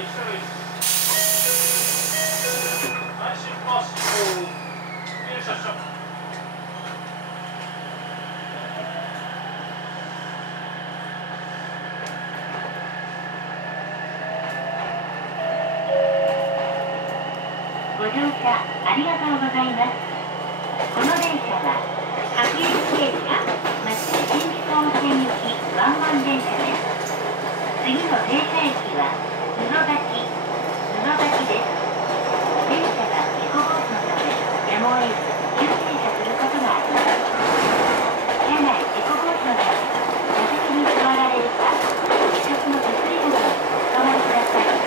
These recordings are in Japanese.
ご乗車ありがとうございます。この電車は各駅停車松江新木温泉行きワンワン電車です。次の停車駅は布崎です。電車が事故防止のためやむを得ず急停車することがあります。車内事故防止のため座席に座られるか自宅の手すりなどにお座りください。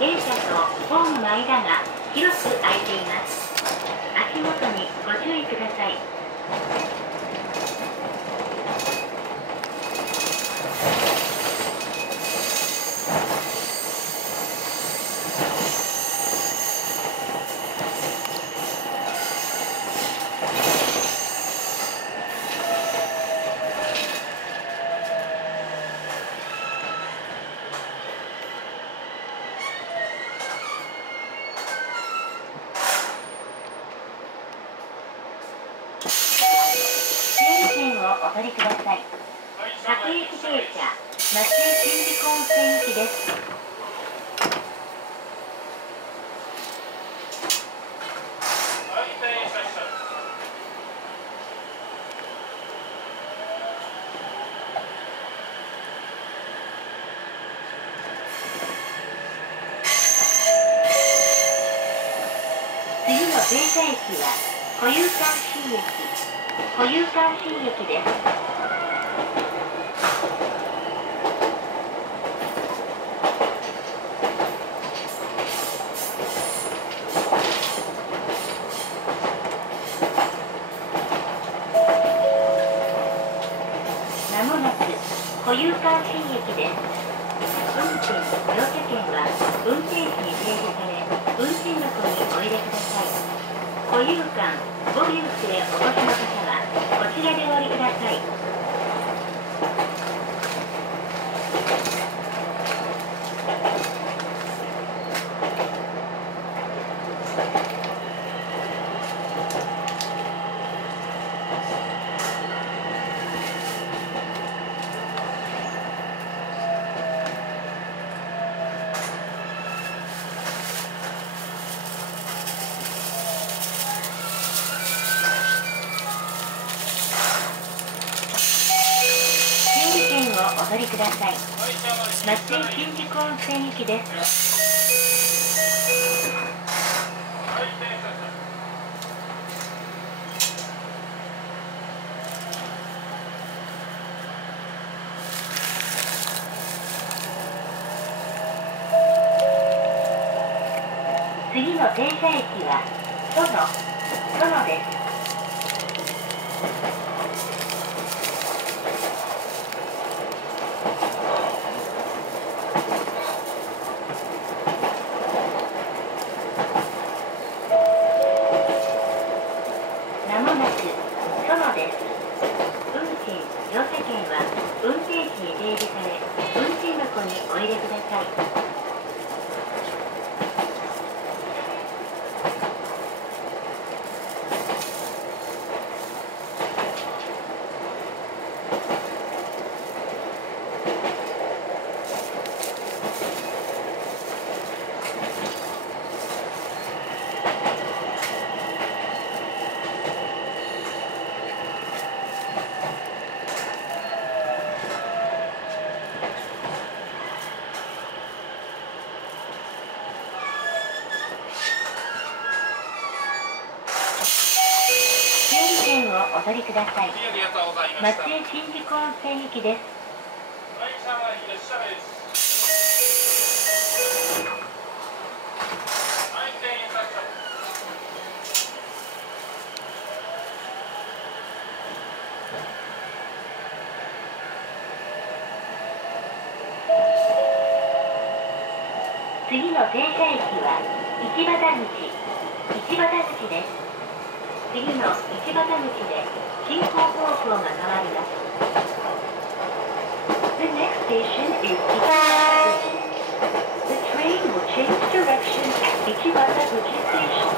電車とホームの間が広く空いています。足元にご注意ください。お取りください。各駅停車、松江新宿温泉行きです。次の停車駅は保有館新駅。保有館新駅です。まもなく保有館新駅です。運賃・乗車券は運転士に提示され、運賃箱にお入れください。保有館・ご利用でお越しの方はこちらでお降りください。りください。松江新宿温泉行きです。次の停車駅は園です。まもなく園です。運賃・乗車券は運転士に提示され、運賃箱にお入れください。お取りください。松江新宿温泉行きです。次の停車駅は市畑口です。次の市畑口で進行方向が変わります。The next station is 市畑口。The train will change direction at 市畑口station.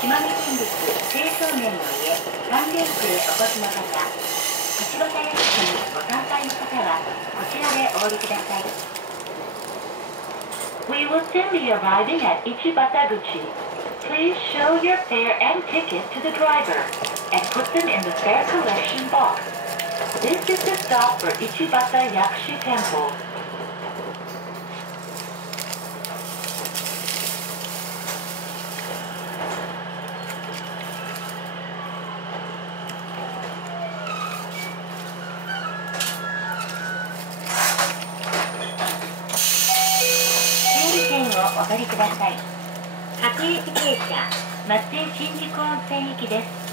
島根県立青少年の家関連区へお越しの方、市畑駅にご参拝の方はこちらでお降りください。We will soon be arriving at Ichibataguchi. Please show your fare and ticket to the driver and put them in the fare collection box. This is the stop for Ichibata Yakushi Temple. お取りください。各駅停車、松江新宿温泉行きです。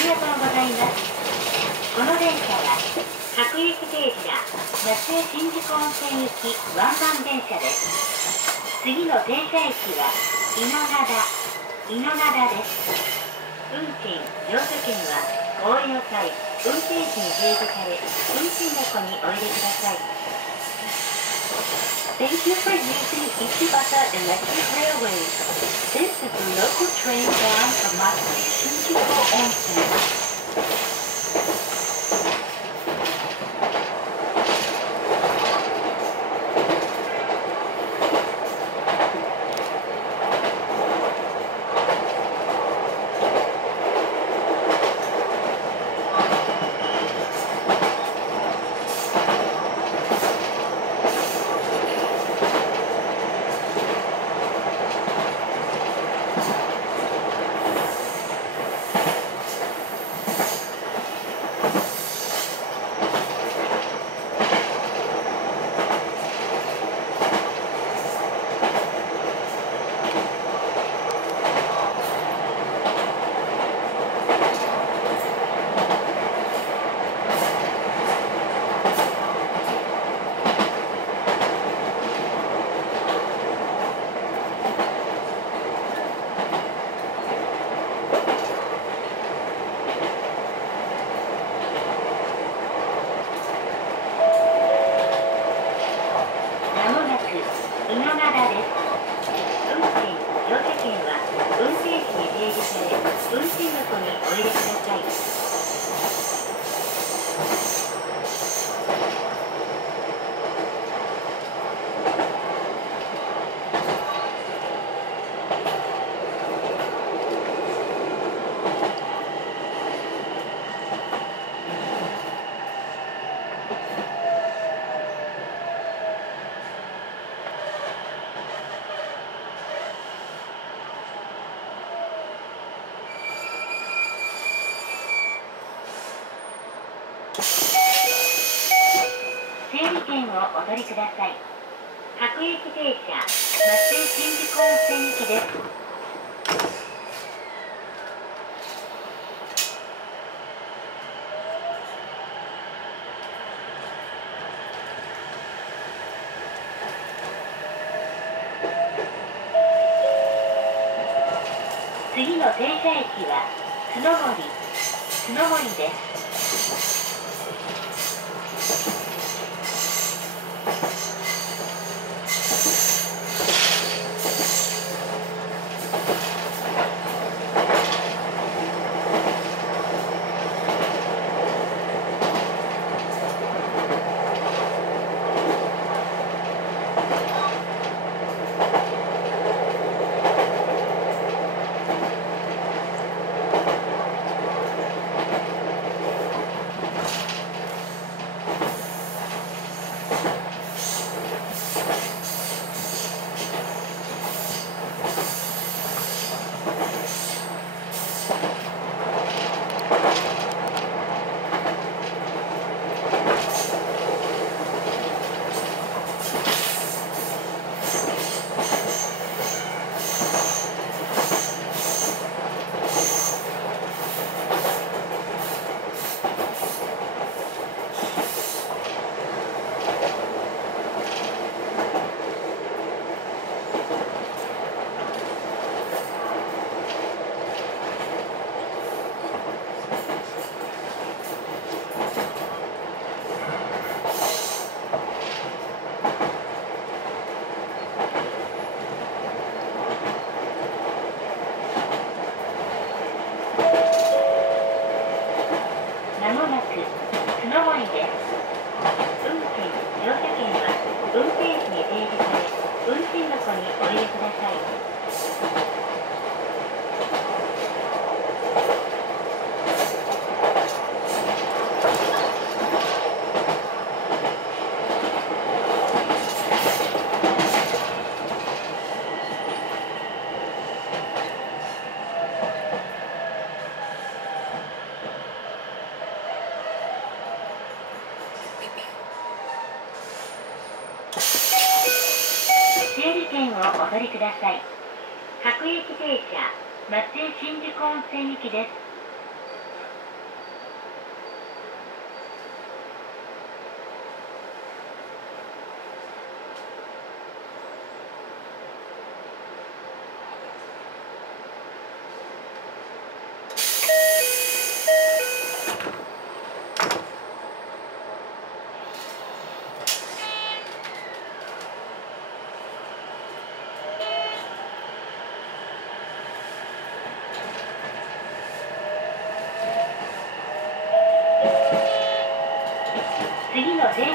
りがとうございます。この電車は各駅停車松江新宿温泉行きワンマン電車です。次の停車駅は井の灘です。運賃・乗車券はお降りの際、運転士に掲示され、運賃箱にお入れください。Thank you for using Ichibata Electric Railway. This is the local train bound from Matsui Shinjuku Onsen. お取りください。各駅停車松江新宿温泉行きです。次の停車駅は巣の森です。お取りください。各駅停車松江新宿温泉行きです。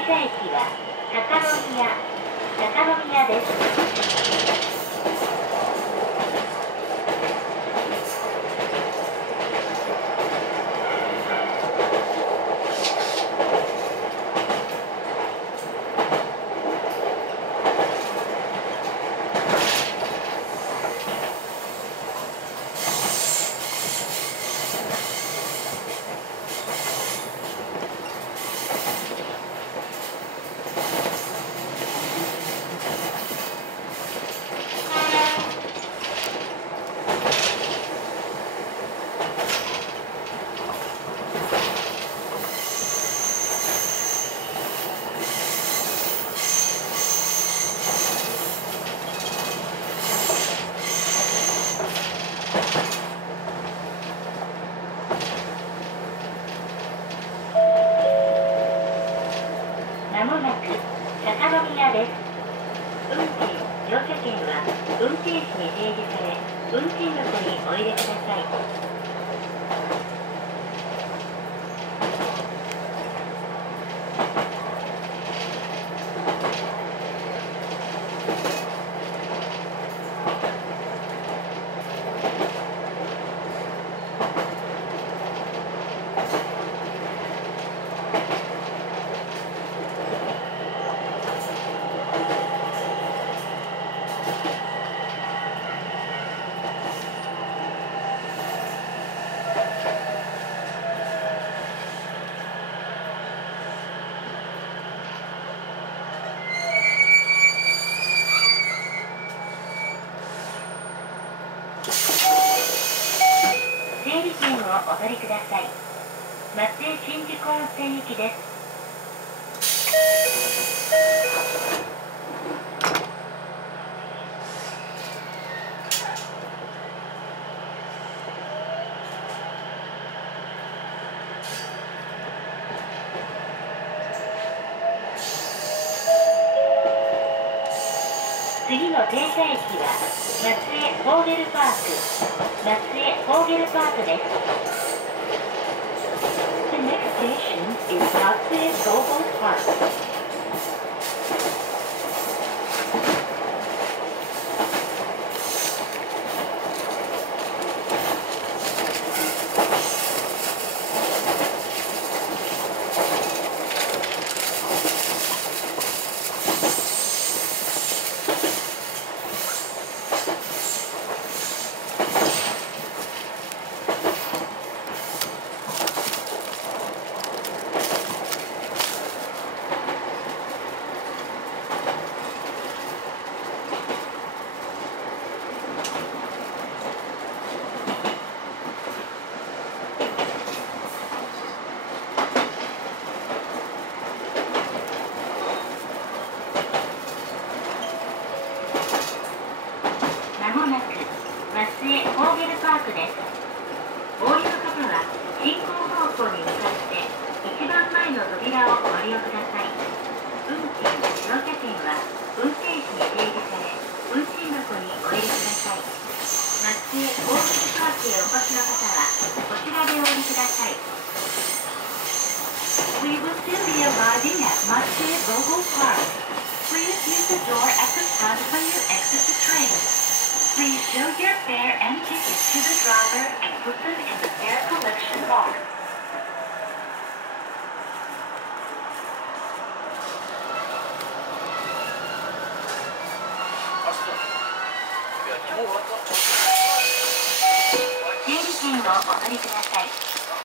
車駅は高宮です。まもなく高宮です。運賃、乗車券は運転士に提示され、運賃箱にお入れください。整理券をお取りください。松江新宿温泉行きです。次の停車駅は松江フォーゲルパークです。The next station is Matsue Global Park. まもなく松江フォーゲルパークです。お降りの方は進行方向に向かって一番前の扉をご利用ください。運賃、乗車券は運転士に提示され、運賃箱にお入れください。松江フォーゲルパークへお越しの方はこちらでお降りください。We will soon be arriving at Matsue Global Park. Please use the door at the front when you exit the train. Please show your fare and tickets to the driver and put them in the fare collection box. 整理券をお取りください。